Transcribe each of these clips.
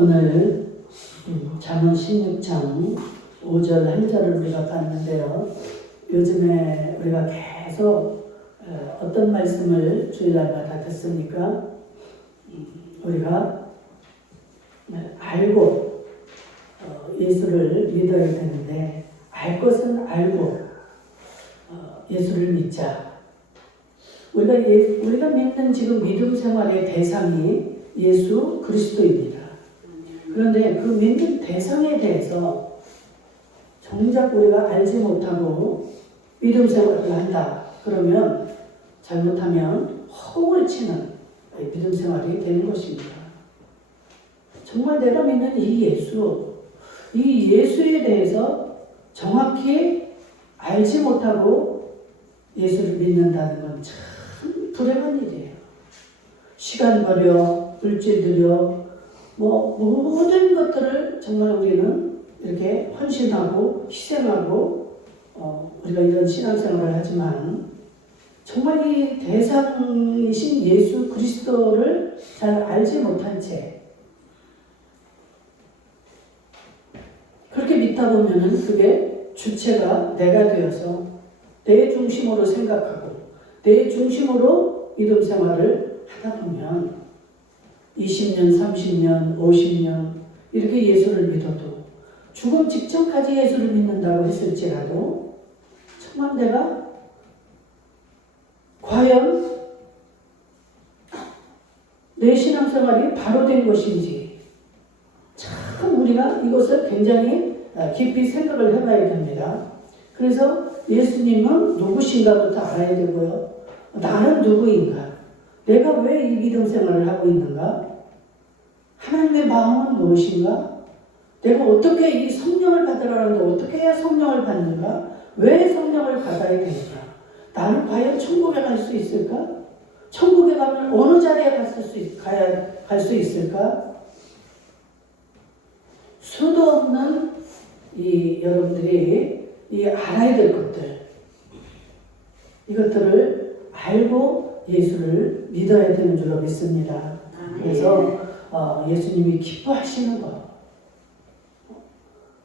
오늘 잠언 16장 5절 한 절을 우리가 봤는데요. 요즘에 우리가 계속 어떤 말씀을 주일날마다 듣습니까? 우리가 알고 예수를 믿어야 되는데, 알 것은 알고 예수를 믿자. 우리가 믿는 지금 믿음 생활의 대상이 예수 그리스도입니다. 그런데 그 믿는 대상에 대해서 정작 우리가 알지 못하고 믿음 생활을 한다. 그러면 잘못하면 허구를 치는 믿음 생활이 되는 것입니다. 정말 내가 믿는 이 예수에 대해서 정확히 알지 못하고 예수를 믿는다는 건 참 불행한 일이에요. 시간 버려, 물질 들여, 모든 것들을 정말 우리는 이렇게 헌신하고 희생하고 우리가 이런 신앙생활을 하지만, 정말 이 대상이신 예수 그리스도를 잘 알지 못한 채 그렇게 믿다 보면은 그게 주체가 내가 되어서 내 중심으로 생각하고 내 중심으로 믿음 생활을 하다 보면 20년, 30년, 50년 이렇게 예수를 믿어도 죽음 직전까지 예수를 믿는다고 했을지라도 정말 내가 과연 내 신앙생활이 바로 된 것인지, 참 우리가 이것을 굉장히 깊이 생각을 해봐야 됩니다. 그래서 예수님은 누구신가부터 알아야 되고요. 나는 누구인가? 내가 왜 이 믿음 생활을 하고 있는가? 하나님의 마음은 무엇인가? 내가 어떻게 이 성령을 받으라는데 어떻게 해야 성령을 받는가? 왜 성령을 받아야 되는가? 나는 과연 천국에 갈 수 있을까? 천국에 가면 어느 자리에 갈 수 있을까? 수도 없는 여러분들이 알아야 될 것들, 이것들을 알고 예수를 믿어야 되는 줄로 믿습니다. 그래서 예수님이 기뻐하시는 것,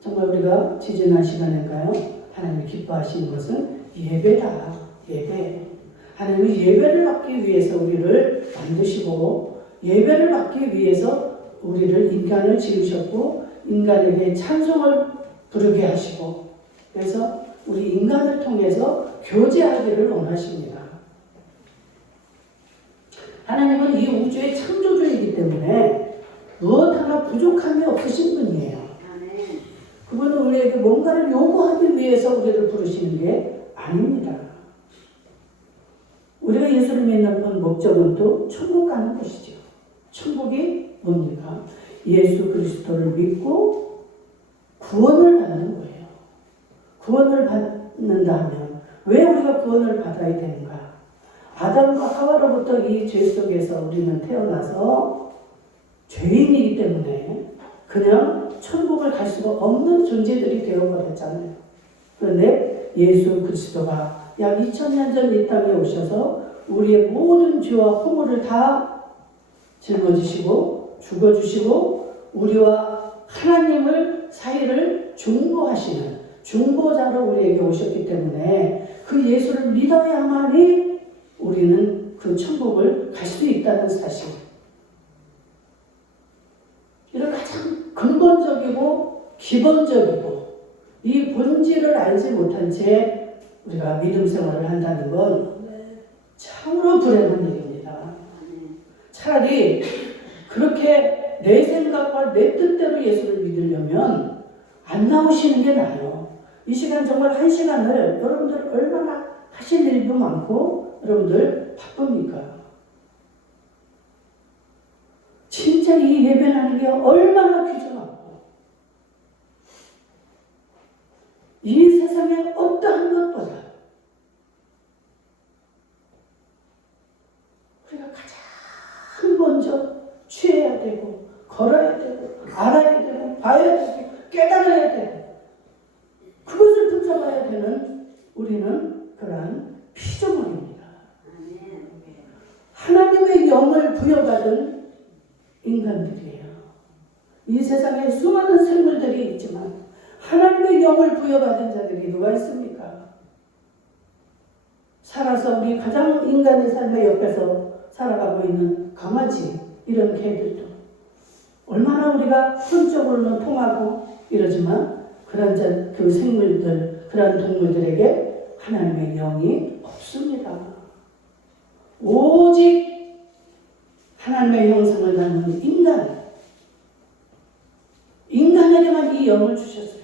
정말 우리가 지지난 시간인가요? 하나님이 기뻐하시는 것은 예배다. 예배. 하나님이 예배를 받기 위해서 우리를 만드시고, 예배를 받기 위해서 우리를 인간을 지으셨고, 인간에게 찬송을 부르게 하시고, 그래서 우리 인간을 통해서 교제하기를 원하십니다. 하나님은 이 우주의 창조주이기 때문에 무엇 하나 부족함이 없으신 분이에요. 그분은 우리에게 뭔가를 요구하기 위해서 우리를 부르시는 게 아닙니다. 우리가 예수를 믿는 목적은 또 천국 가는 것이죠. 천국이 뭡니까? 예수 그리스도를 믿고 구원을 받는 거예요. 구원을 받는다 하면 왜 우리가 구원을 받아야 되는가? 아담과 하와로부터 이 죄 속에서 우리는 태어나서 죄인이기 때문에 그냥 천국을 갈 수가 없는 존재들이 되어버렸잖아요. 그런데 예수 그리스도가 약 2000년 전 이 땅에 오셔서 우리의 모든 죄와 허물을 다 짊어지시고 죽어주시고 우리와 하나님을 사이를 중보하시는 중보자로 우리에게 오셨기 때문에 그 예수를 믿어야만이 우리는 그 천국을 갈 수 있다는 사실, 이런 가장 근본적이고 기본적이고 이 본질을 알지 못한 채 우리가 믿음 생활을 한다는 건 참으로 불행한 일입니다. 차라리 그렇게 내 생각과 내 뜻대로 예수를 믿으려면 안 나오시는 게 나아요. 이 시간 정말 한 시간을 여러분들 얼마나 하실 일도 많고 여러분들 바쁩니까? 진짜 이 예배라는 게 얼마나 귀중하고 이 세상에 어떠한 것보다 우리가 가장 먼저 취해야 되고 걸어야 되고 알아야 되고 봐야 되고 깨달아야 되고 그것을 붙잡아야 되는 우리는 그러한 피조물입니다. 하나님의 영을 부여받은 인간들이에요. 이 세상에 수많은 생물들이 있지만 하나님의 영을 부여받은 자들이 누가 있습니까? 살아서 우리 가장 인간의 삶의 옆에서 살아가고 있는 강아지, 이런 개들도 얼마나 우리가 혼적으로는 통하고 이러지만 그 생물들, 그런 동물들에게 하나님의 영이 없습니다. 오직 하나님의 형상을 갖는 인간에게만 이 영을 주셨어요.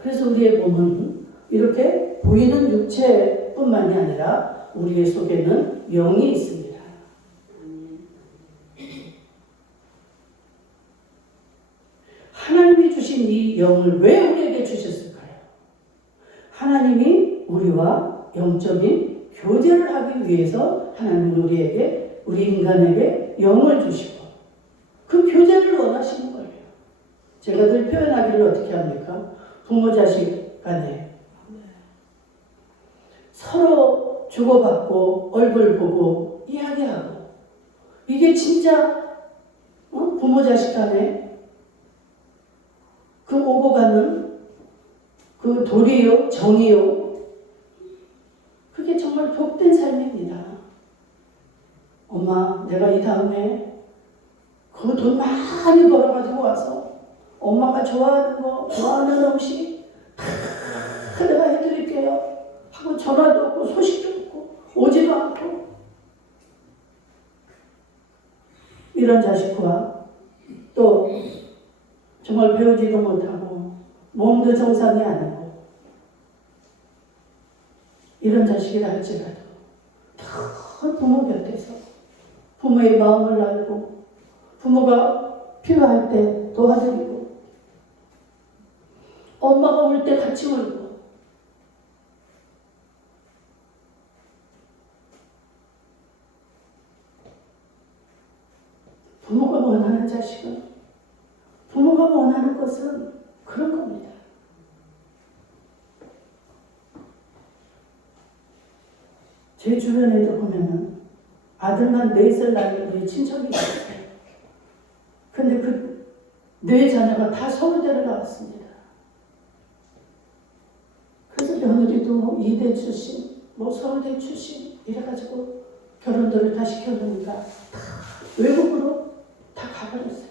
그래서 우리의 몸은 이렇게 보이는 육체뿐만이 아니라 우리의 속에는 영이 있습니다. 하나님이 주신 이 영을 왜 우리에게 주셨을까요? 하나님이 우리와 영적인 교제를 하기 위해서 하나님은 우리 인간에게 영을 주시고 그 교제를 원하시는 거예요. 제가 늘 표현하기를 어떻게 합니까? 부모 자식 간에 서로 주고받고 얼굴 보고 이야기하고, 이게 진짜 부모 자식 간에 그 오고 가는 그 도리요, 정이요, 그게 정말 복된 삶입니다. 엄마, 내가 이 다음에 그 돈 많이 벌어가지고 와서 엄마가 좋아하는 거, 좋아하는 음식 다 내가 해드릴게요 하고 전화도 없고 소식도 없고 오지도 않고, 이런 자식과 또 정말 배우지도 못하고 몸도 정상이 아니고 이런 자식이라 할지라도 더 부모 곁에서 부모의 마음을 알고 부모가 필요할 때 도와드리고 엄마가 울 때 같이 울고, 부모가 원하는 자식은, 부모가 원하는 것은 그런 겁니다. 제 주변에도 보면은 아들만 4살 나이 우리 친척이 있었어요. 근데 그 4자녀가 다 서울대를 나왔습니다. 그래서 며느리도 이대 출신, 서울대 출신 이래가지고 결혼들을 다 시켜놓으니까 다 외국으로 다 가버렸어요.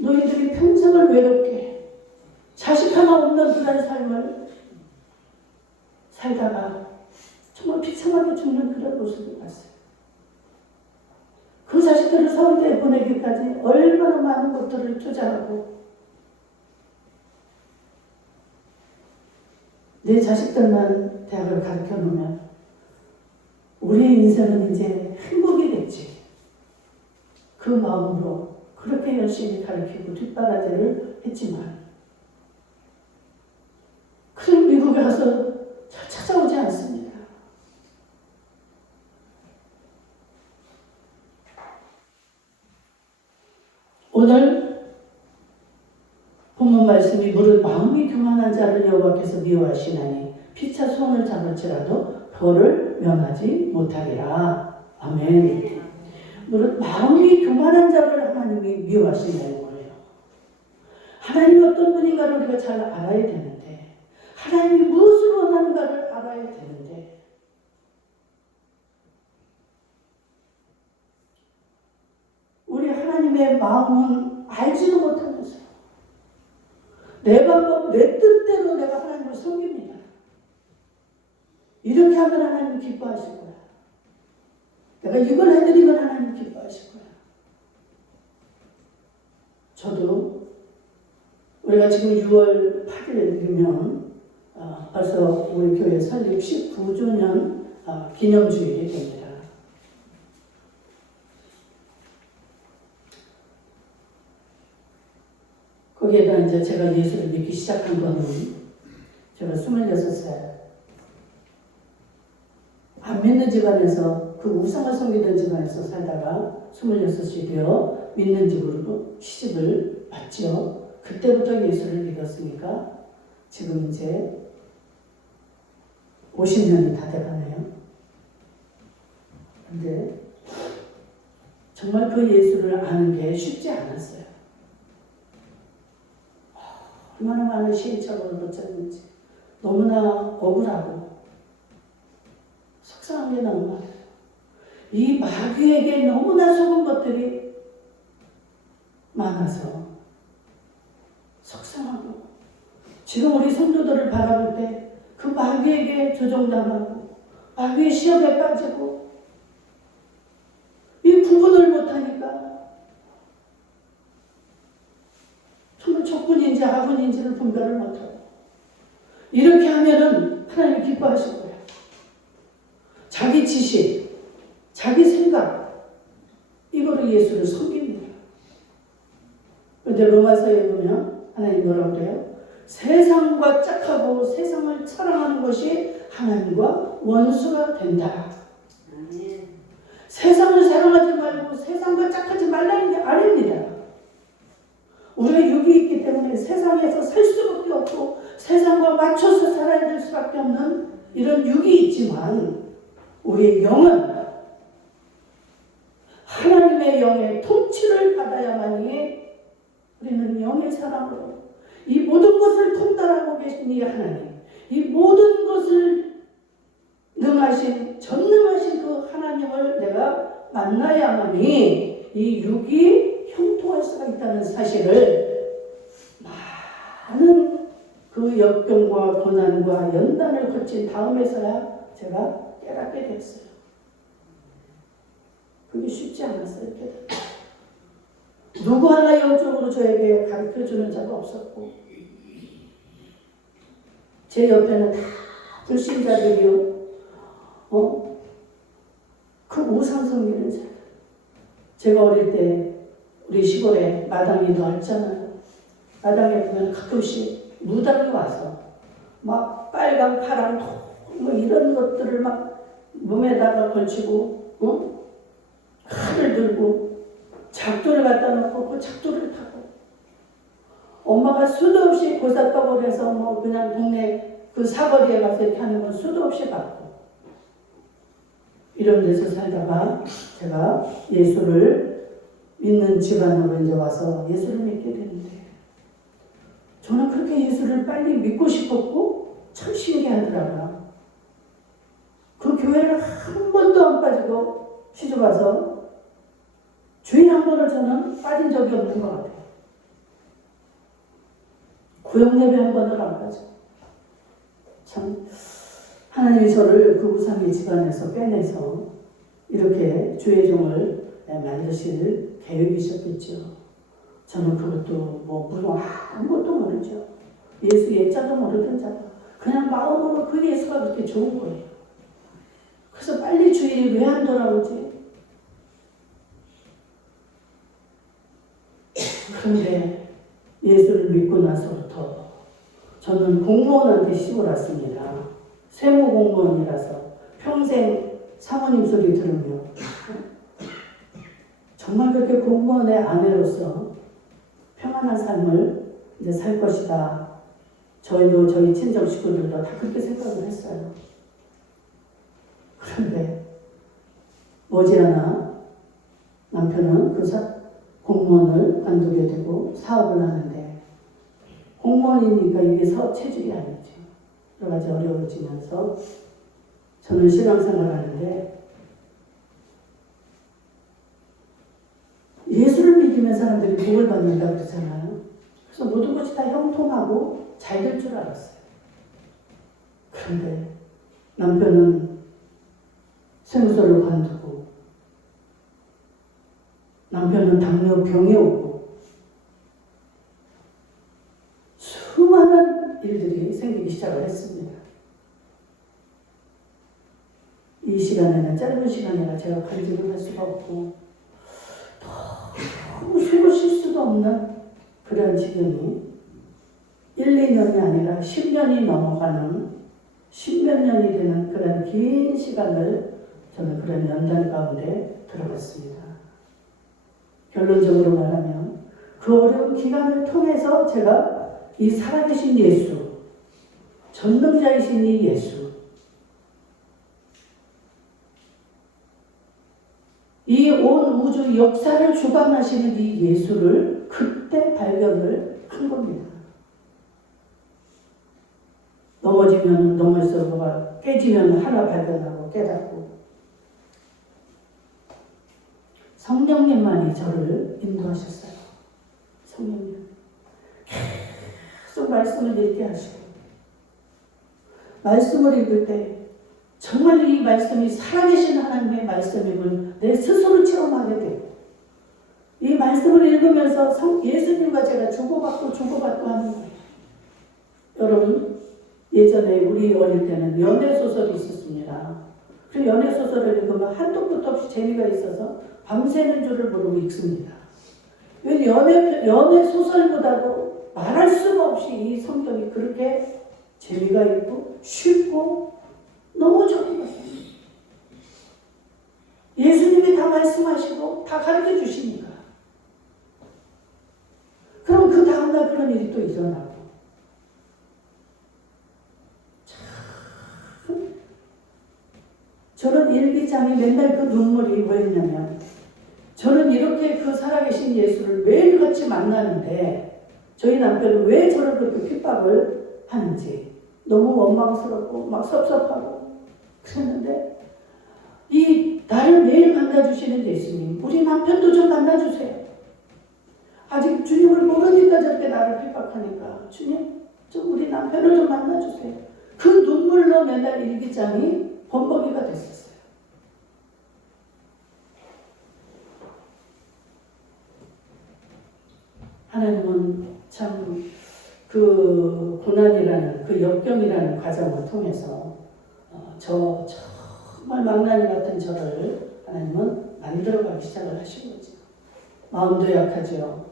너희들이 평생을 외롭게 자식 하나 없는 그런 삶을 살다가 정말 비참하게 죽는 그런 모습을 봤어요. 그 자식들을 서울대에 보내기까지 얼마나 많은 것들을 투자하고, 내 자식들만 대학을 가르쳐 놓으면 우리의 인생은 이제 행복이겠지. 그 마음으로 그렇게 열심히 가르치고 뒷바라지를 했지만, 그럼 미국에 가서 찾아오지 않습니다. 오늘 본문 말씀이 무릇 마음이 교만한 자를 여호와께서 미워하시나니 피차 손을 잡을지라도 벌을 면하지 못하리라. 아멘. 무릇 마음이 교만한 자를 하나님이 미워하신다는 거예요. 하나님이 어떤 분인가를 우리가 잘 알아야 되는데, 하나님이 무엇을 원하는가를 알아야 되는데, 우리 하나님의 마음은 알지도 못하면서 내 방법, 내 뜻대로 내가 하나님을 섬깁니다. 이렇게 하면 하나님 기뻐하실 거야. 내가 이걸 해드리면 하나님 기뻐하실 거야. 저도 우리가 지금 6월 8일이면 벌써 우리 교회 설립 19주년 기념주일이 됩니다. 거기에다 이제 제가 예수를 믿기 시작한 거는 제가 26살. 안 믿는 집안에서, 그 우상을 섬기던 집안에서 살다가 26이 되어 믿는 집으로 시집을 왔죠. 그때부터 예수를 믿었으니까 지금 이제 50년이 다 돼가네요. 근데 정말 그 예수를 아는 게 쉽지 않았어요. 얼마나 많은 시행착오를 거쳤는지 너무나 억울하고 속상한 게 너무 많아요. 이 마귀에게 너무나 속은 것들이 많아서 속상하고 지금 우리 성도들을 바라볼 때 그 마귀에게 조종당하고 마귀의 시험에 빠지고 이 구분을 못하니까 정말 적군인지 아군인지를 분별을 못하고 이렇게 하면은 하나님이 기뻐하실 거예요. 자기 지식, 자기 생각 이거로 예수를 섬깁니다. 그런데 로마서에 보면 하나님 뭐라고 그래요? 세상과 짝하고 세상을 사랑하는 것이 하나님과 원수가 된다. 세상을 사랑하지 말고 세상과 짝하지 말라는 게 아닙니다. 우리가 육이 있기 때문에 세상에서 살 수밖에 없고 세상과 맞춰서 살아야 될 수밖에 없는 이런 육이 있지만 우리의 영은 하나님의 영의 통치를 받아야만이 우리는 영의 사랑으로 이 모든 것을 통달하고 계신 이 하나님, 이 모든 것을 능하신, 전능하신 그 하나님을 내가 만나야만이 이 육이 형통할 수가 있다는 사실을 많은 그 역경과 고난과 연단을 거친 다음에서야 제가 깨닫게 됐어요. 그게 쉽지 않았어요. 깨닫게. 누구 하나 영적으로 저에게 가르쳐주는 자가 없었고 제 옆에는 다 불신자들이요. 그 우상 섬기는 자들. 제가 어릴 때 우리 시골에 마당이 넓잖아요. 마당에 보면 가끔씩 무당이 와서 막 빨강, 파랑, 뭐 이런 것들을 막 몸에다가 걸치고 칼을 들고 작두를 갖다 놓고 그 작두를 타고 엄마가 수도 없이 고사떡을 해서 뭐 그냥 동네 그 사거리에 가서 이렇게 하는 건 수도 없이 받고 이런 데서 살다가 제가 예수를 믿는 집안으로 이제 와서 예수를 믿게 되는데 저는 그렇게 예수를 빨리 믿고 싶었고 참 신기하더라고요. 그 교회를 한 번도 안 빠지고 시집 와서 주일 한 번을 저는 빠진 적이 없는 것 같아요. 구역예배 한 번을 안 빠져. 참 하나님이 저를 그 우상의 집안에서 빼내서 이렇게 주의 종을 만드실 계획이셨겠죠. 저는 그것도 뭐 아무것도 모르죠. 예수 예자도 모르던 자가 그냥 마음으로 그 예수가 그렇게 좋은 거예요. 그래서 빨리 주일이 왜 안 돌아오지? 그런데 예수를 믿고 나서부터 저는 공무원한테 시골 왔습니다. 세무공무원이라서 평생 사모님 소리 들으며 정말 그렇게 공무원의 아내로서 평안한 삶을 이제 살 것이다. 저희도 저희 친정 식구들도 다 그렇게 생각을 했어요. 그런데 머지않아 남편은 그 공무원을 관두게 되고 사업을 하는데 공무원이니까 이게 사업 체질이 아니죠. 여러 가지 어려워지면서 저는 신앙생활을 하는데 예수를 믿으면 사람들이 복을 받는다고 그러잖아요. 그래서 모든 것이 다 형통하고 잘 될 줄 알았어요. 그런데 남편은 세무서를 관두고 남편은 당뇨병에 오고 수많은 일들이 생기기 시작을 했습니다. 이 시간에는 짧은 시간이라 제가 간증을 할 수가 없고 너무 숨을 쉴 수도 없는 그런 지경이 1, 2년이 아니라 10년이 넘어가는 10몇 년이 되는 그런 긴 시간을 저는 그런 연단 가운데 들어갔습니다. 결론적으로 말하면 그 어려운 기간을 통해서 제가 이 살아계신 예수, 전능자이신 이 예수, 이 온 우주 그 역사를 주관하시는 이 예수를 그때 발견을 한 겁니다. 넘어지면 넘어져서 깨지면 하나 발견하고 깨닫고 성령님만이 저를 인도하셨어요. 성령님 계속 말씀을 읽게 하시고 말씀을 읽을 때 정말 이 말씀이 살아계신 하나님의 말씀임을 내 스스로 체험하게 되고 이 말씀을 읽으면서 예수님과 제가 주고받고 하는 거예요. 여러분 예전에 우리 어릴 때는 연애소설이 있었습니다. 그 연애소설을 읽으면 한도 끝도 없이 재미가 있어서 밤새는 줄을 모르고 읽습니다. 연애소설보다도 말할 수가 없이 이 성경이 그렇게 재미가 있고 쉽고 너무 좋은 거예요. 예수님이 다 말씀하시고 다 가르쳐 주시니까. 그럼 그 다음날 그런 일이 또 일어나고. 참. 저는 일기장에 맨날 그 눈물이 뭐였냐면 저는 이렇게 그 살아계신 예수를 매일같이 만나는데 저희 남편은 왜 저를 그렇게 핍박을 하는지 너무 원망스럽고 막 섭섭하고 그랬는데 이 나를 매일 만나주시는 예수님 우리 남편도 좀 만나주세요. 아직 주님을 모르니까 저렇게 나를 핍박하니까 주님 좀 우리 남편을 좀 만나주세요. 그 눈물로 맨날 일기장이 범벅이가 됐었어요. 하나님은 참 그 고난이라는 그 역경이라는 과정을 통해서 저 정말 망나니 같은 저를 하나님은 만들어가기 시작을 하신 거죠. 마음도 약하죠.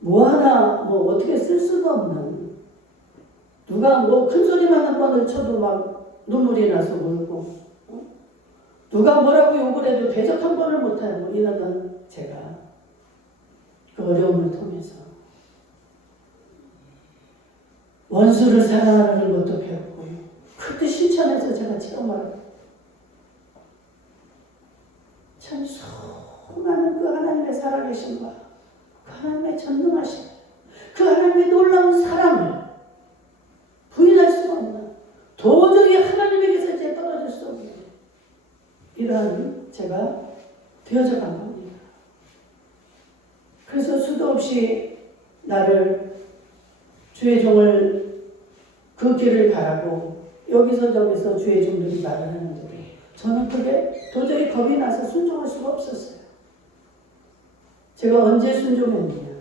뭐 하나 뭐 어떻게 쓸 수도 없는 누가 뭐 큰 소리만 한 번을 쳐도 막 눈물이 나서 울고 누가 뭐라고 욕을 해도 대접 한 번을 못하고 이러던 제가 그 어려움을 통해서 원수를 사랑하는 것도 배웠고요. 그때 실천해서 제가 체험하고 참 수많은 그 하나님의 살아계심과 그 하나님의 전능하심 그 하나님의 놀라운 사랑을 부인할 수가 없는 도저히 하나님에게서 이제 떨어질 수 없는 이러한 제가 되어져 간 겁니다. 그래서 수도 없이 나를 주의 종을 그 길을 가라고 여기서 저기서 주의 종들이 말을 하는데 저는 그게 도저히 겁이 나서 순종할 수가 없었어요. 제가 언제 순종했느냐.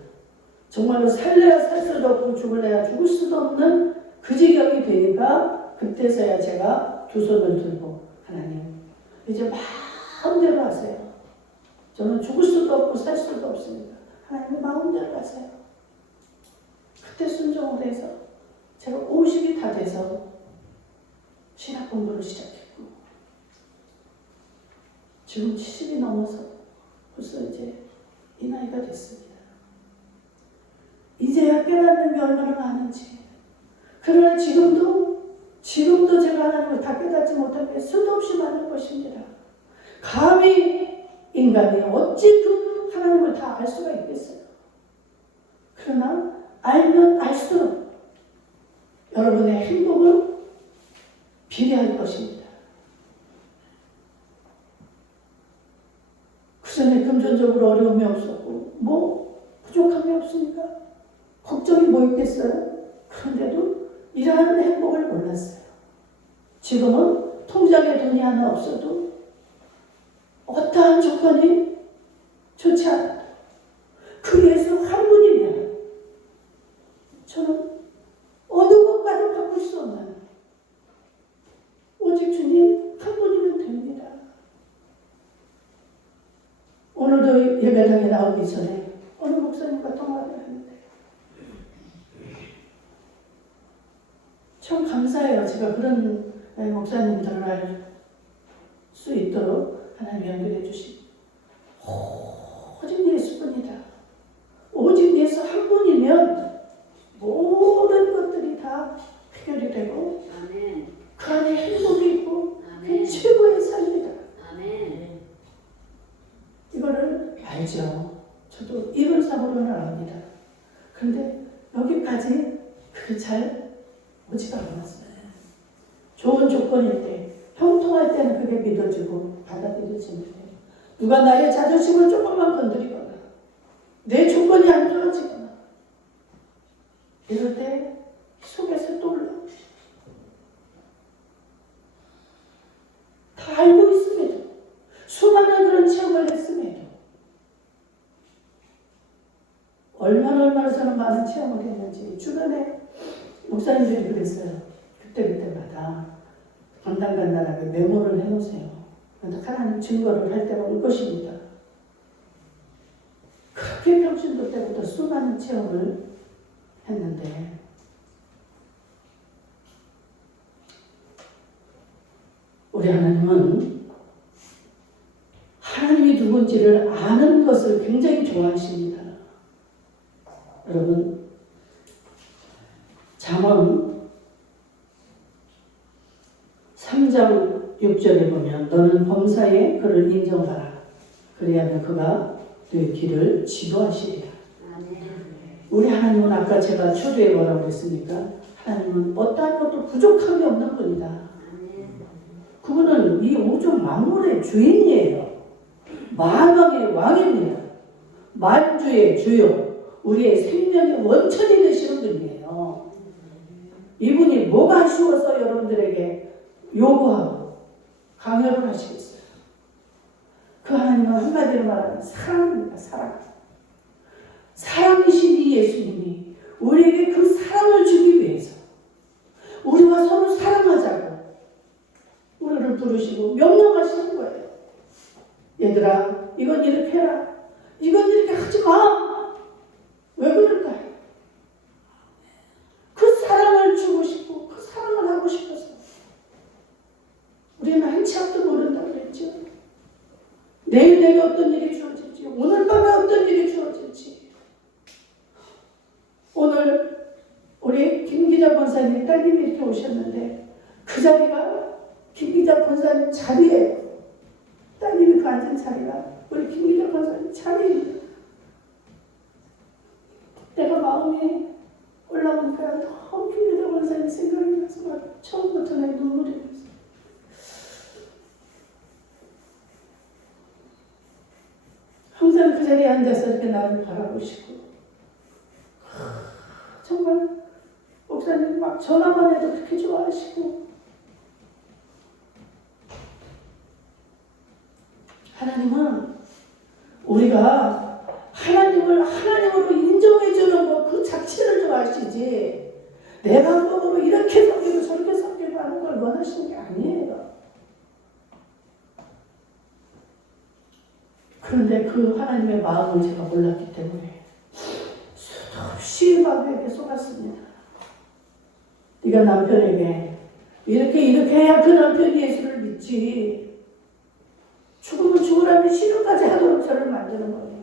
정말로 살래야 살 수도 없고 죽을래야 죽을 수도 없는 그 지경이 되니까 그때서야 제가 두 손을 들고 하나님 이제 마음대로 하세요. 저는 죽을 수도 없고 살 수도 없습니다. 하나님 마음대로 하세요. 그때 순종을 해서 제가 50이 다 돼서 신학 공부를 시작했고 지금 70이 넘어서 벌써 이제 이 나이가 됐습니다. 이제야 깨닫는 게 얼마나 많은지. 그러나 지금도 제가 하나님을 다 깨닫지 못한 게 수도 없이 많은 것입니다. 감히 인간이 어찌 그 하나님을 다 알 수가 있겠어요. 그러나 알면 알수록 여러분의 행복은 비례할 것입니다. 그 전에 금전적으로 어려움이 없었고 뭐 부족함이 없으니까 걱정이 뭐 있겠어요? 그런데도 이러한 행복을 몰랐어요. 지금은 통장에 돈이 하나 없어도 어떠한 조건이 좋지 않아도 그 예수 한 분이면 저는 어느 것까지 바꿀 수 없는 오직 주님 한 분이면 됩니다. 오늘도 예배당에 나오기 전에 어느 목사님과 통화를 했는데 참 감사해요. 제가 그런 목사님들을 알 수 있도록 하나님 연결해 주신 오직 예수뿐이다. 오직 예수 한 분이면 모든 것들이 다 해결이 되고 아멘. 그 안에 행복이 있고 그 최고의 삶이다. 아멘. 오지가 않았어요. 좋은 조건일 때, 형통할 때는 그게 믿어지고 받아들여지는데 누가 나의 자존심을 조금만 건드리거나 내 조건이 안 좋아지거나 이럴 때 속에서 떠올라. 다 알고 있음에도 수많은 그런 체험을 했음에도 얼마나 저는 많은 체험을 했는지 주변에 목사님들이 그랬어요. 그때마다 간단하게 메모를 해놓으세요. 하나님 증거를 할 때가 올 것입니다. 그렇게 평신도 때부터 수많은 체험을 했는데 우리 하나님은 하나님이 누군지를 아는 것을 굉장히 좋아하십니다. 여러분, 잠언 3장 6절에 보면 너는 범사에 그를 인정하라. 그래야면 그가 너의 길을 지도하시리라. 우리 하나님은 아까 제가 초두에 뭐라고 그랬습니까? 하나님은 어떠한 것도 부족함이 없는 분이다. 그분은 이 우주 만물의 주인이에요. 만왕의 왕입니다. 만주의 주요, 우리의 생명의 원천이 되시는 분이에요. 이분이 뭐가 아쉬워서 여러분들에게 요구하고 강요를 하시겠어요? 그 하나님은 한마디로 말하면 사랑입니다. 사랑. 사랑이신 이 예수님이 우리에게 그 사랑을 주기 위해서 우리와 서로 사랑하자고 우리를 부르시고 명령하시는 거예요. 얘들아, 이건 이렇게 해라. 이건 이렇게 하지 마. 왜 그럴까요? 그 사랑을 주고 싶고 그 사랑을 하고 싶어서 우리는 한치 앞도 모른다고 그랬죠. 내일 내게 어떤 일이 주어질지, 오늘 밤에 어떤 일이 주어질지. 오늘 우리 김기자 권사님 따님이 이렇게 오셨는데 그 자리가 김기자 권사님 자리예요. 따님이 그 앉은 자리가 우리 김기자 권사님 자리입니다. 내가 마음이 올라오니까 너무 김기자 권사님 생각이 나서 막 처음부터 내 눈물이 났어요. 항상 그 자리에 앉아서 이렇게 나를 바라보시고 정말 목사님 막 전화만 해도 그렇게 좋아하시고 하나님은 우리가 하나님을 하나님으로 인정해주는 것 그 자체를 좋아하시지 내 방법으로 이렇게 섬기고 저렇게 섬기고 하는 걸 원하시는 게 아니에요. 그런데 그 하나님의 마음을 제가 몰랐기 때문에 수없이 마음에게 속았습니다. 네가 남편에게 이렇게 해야 그 남편이 예수를 믿지. 죽으면 죽으라면 신혼까지 하도록 저를 만드는 거예요.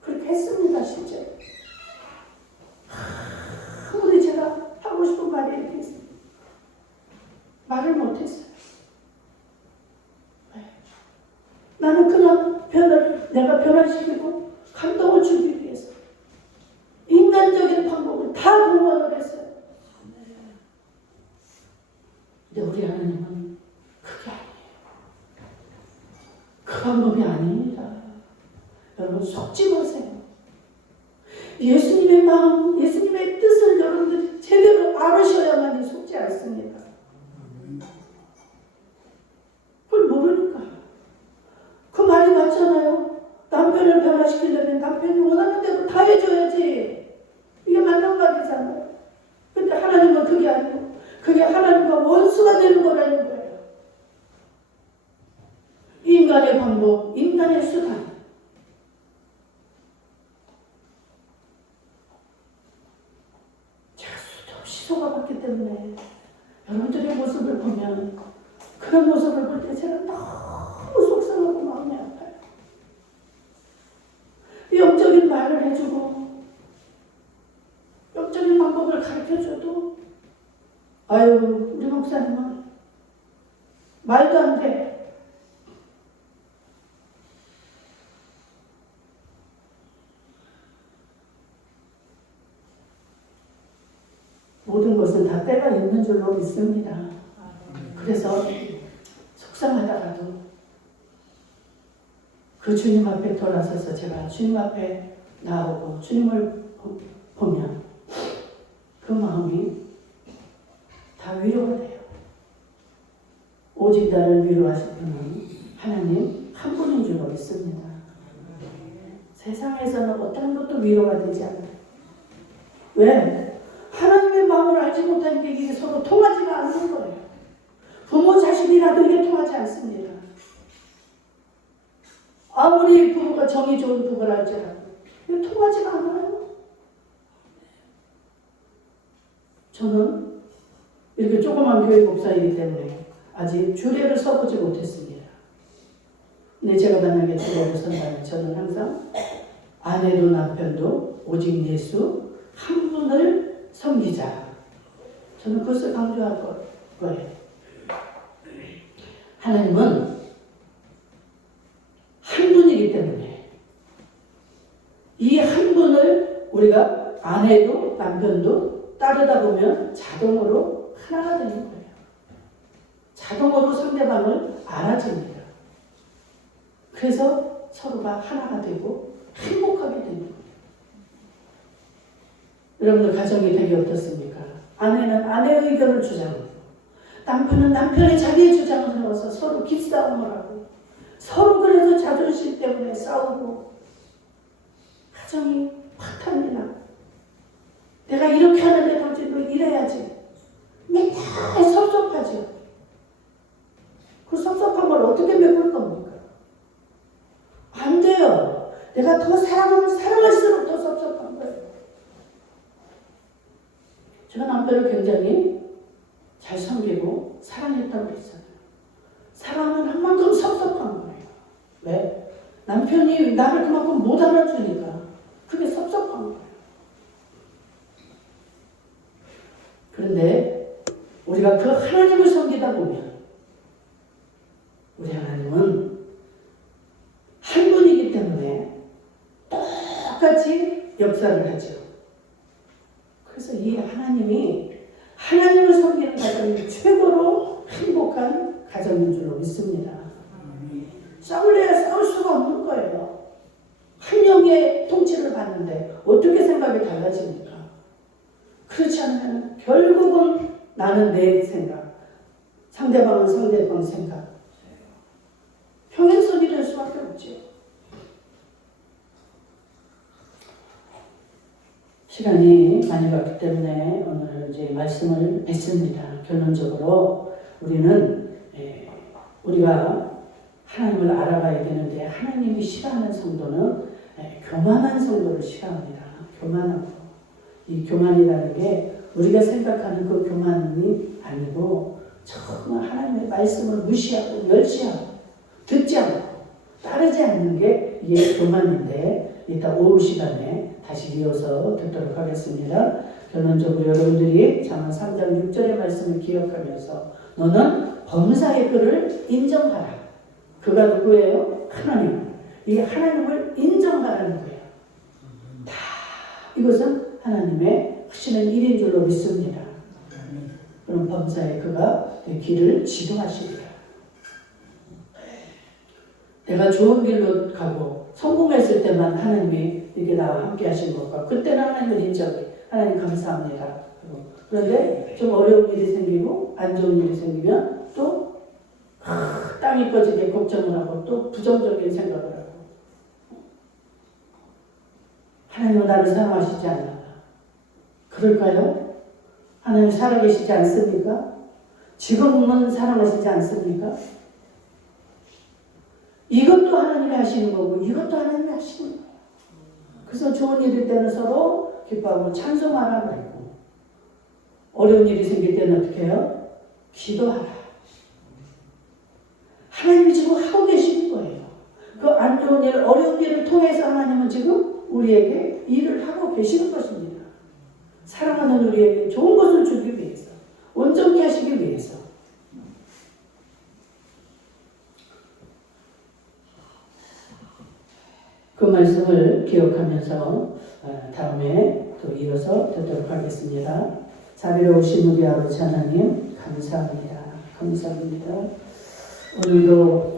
그렇게 했습니다, 실제로. 아무리 제가 하고 싶은 말이 이렇게 있습니다. 말을 못했어요. 나는 그 남편을 내가 변화시키고 감동을 주기 위해서 인간적인 방법을 다 공헌을 했어요. 근데 우리 하나님은 그게 아니에요. 그 방법이 아닙니다. 여러분 속지 마세요. 예수님의 마음, 예수님의 뜻을 여러분들이 제대로 알으셔야만이 속지 않습니다. 그걸 모르니까. 그 말이 맞잖아요. 남편을 변화시키려면 남편이 원하는 대로 다 해줘야지. 이게 맞는 말이잖아요. 근데 하나님은 그게 아니고 그게 하나님과 원수가 되는 거라는 거예요. 인간의 방법, 인간의 수단. 제가 수도 없이 속아봤기 때문에 여러분들의 모습을 보면 그런 모습을 볼 때 제가 너무 속상하고 마음이 아파요. 영적인 말을 해주고 영적인 방법을 가르쳐줘도 아유 우리 목사님은 말도 안 돼. 모든 것은 것은 다 때가 있는 줄로 믿습니다. 그래서 속상하다가도 그 주님 앞에 돌아서서 제가 주님 앞에 나오고 주님을 보면 그 마음이 다 위로가 돼요. 오직 나를 위로하실 분은 하나님 한 분인 줄로 믿습니다. 세상에서는 어떤 것도 위로가 되지 않아요. 왜? 하나님의 마음을 알지 못하는 게 이게 서로 통하지가 않는 거예요. 부모 자식이라도 이게 통하지 않습니다. 아무리 부부가 정이 좋은 부부라 할지라도 이게 통하지가 않아요. 저는 이렇게 조그만 교회 목사이기 때문에 아직 주례를 서보지 못했습니다. 근데 제가 만약에 주례를 선다면 저는 항상 아내도 남편도 오직 예수 한 분을 섬기자. 저는 그것을 강조할 거예요. 하나님은 한 분이기 때문에 이 한 분을 우리가 아내도 남편도 따르다 보면 자동으로 하나가 되는 거예요. 자동으로 상대방을 알아줍니다. 그래서 서로가 하나가 되고 행복하게 되는 거예요. 여러분들 가정이 되게 어떻습니까? 아내는 아내의 의견을 주장하고 남편은 남편의 자기의 주장을 세워서 서로 기싸움을 하고 서로 그래서 자존심 때문에 싸우고 가정이 파탄이 나. 내가 이렇게 하는데 당신도 이래야지. 맨날 섭섭하죠. 그 섭섭한 걸 어떻게 메꿀 겁니까? 안 돼요. 내가 더 사랑하면 사랑할수록 더 섭섭한 거예요. 제가 남편을 굉장히 잘 섬기고 사랑했다고 했어요. 사랑은 한 만큼 섭섭한 거예요. 왜? 남편이 나를 그만큼 못 알아주니까 그게 섭섭한 거예요. 그런데 우리가 그 하나님을 섬기다 보면 우리 하나님은 한 분이기 때문에 똑같이 역사를 하죠. 그래서 이 하나님이 하나님을 섬기는 가정이 최고로 행복한 가정인 줄로 믿습니다. 싸울래야 싸울 수가 없는 거예요. 한 영의 통치를 받는데 어떻게 생각이 달라집니까? 그렇지 않으면 결국은 나는 내 생각, 상대방은 상대방 생각, 평행선이 될 수밖에 없죠. 시간이 많이 갔기 때문에 오늘 이제 말씀을 맺습니다. 결론적으로 우리는 우리가 하나님을 알아가야 되는데 하나님이 싫어하는 성도는 교만한 성도를 싫어합니다. 교만하고 이 교만이라는 게 우리가 생각하는 그 교만이 아니고 정말 하나님의 말씀을 무시하고 멸시하고 듣지 않고 따르지 않는 게 이게 교만인데 이따 오후 시간에 다시 이어서 듣도록 하겠습니다. 결론적으로 여러분들이 잠언 3장 6절의 말씀을 기억하면서 너는 범사의 그를 인정하라. 그가 누구예요? 하나님. 이 하나님을 인정하라는 거예요. 다 이것은 하나님의 하시는 일인 줄로 믿습니다. 그럼 범사의 그가 내 길을 지도하시리라. 내가 좋은 길로 가고 성공했을 때만 하나님이 이렇게 나와 함께 하신 것과 그때는 하나님을 인정해. 하나님 감사합니다. 그런데 좀 어려운 일이 생기고 안 좋은 일이 생기면 또 땅이 꺼지게 걱정을 하고 또 부정적인 생각을 하고 하나님은 나를 사랑하시지 않나? 그럴까요? 하나님 살아계시지 않습니까? 지금은 사랑하시지 않습니까? 이것도 하나님이 하시는 거고 이것도 하나님이 하시는 거예요. 그래서 좋은 일일 때는 서로 기뻐하고 찬송하라고 했고 어려운 일이 생길 때는 어떻게 해요? 기도하라. 하나님이 지금 하고 계시는 거예요. 그 안 좋은 일, 어려운 일을 통해서 하나님은 지금 우리에게 일을 하고 계시는 것입니다. 사랑하는 우리에게 좋은 것을 주기 위해서, 온전케 하시기 위해서. 그 말씀을 기억하면서 다음에 또 이어서 듣도록 하겠습니다. 자비로우신 우리 아버지 하나님 감사합니다. 감사합니다. 오늘도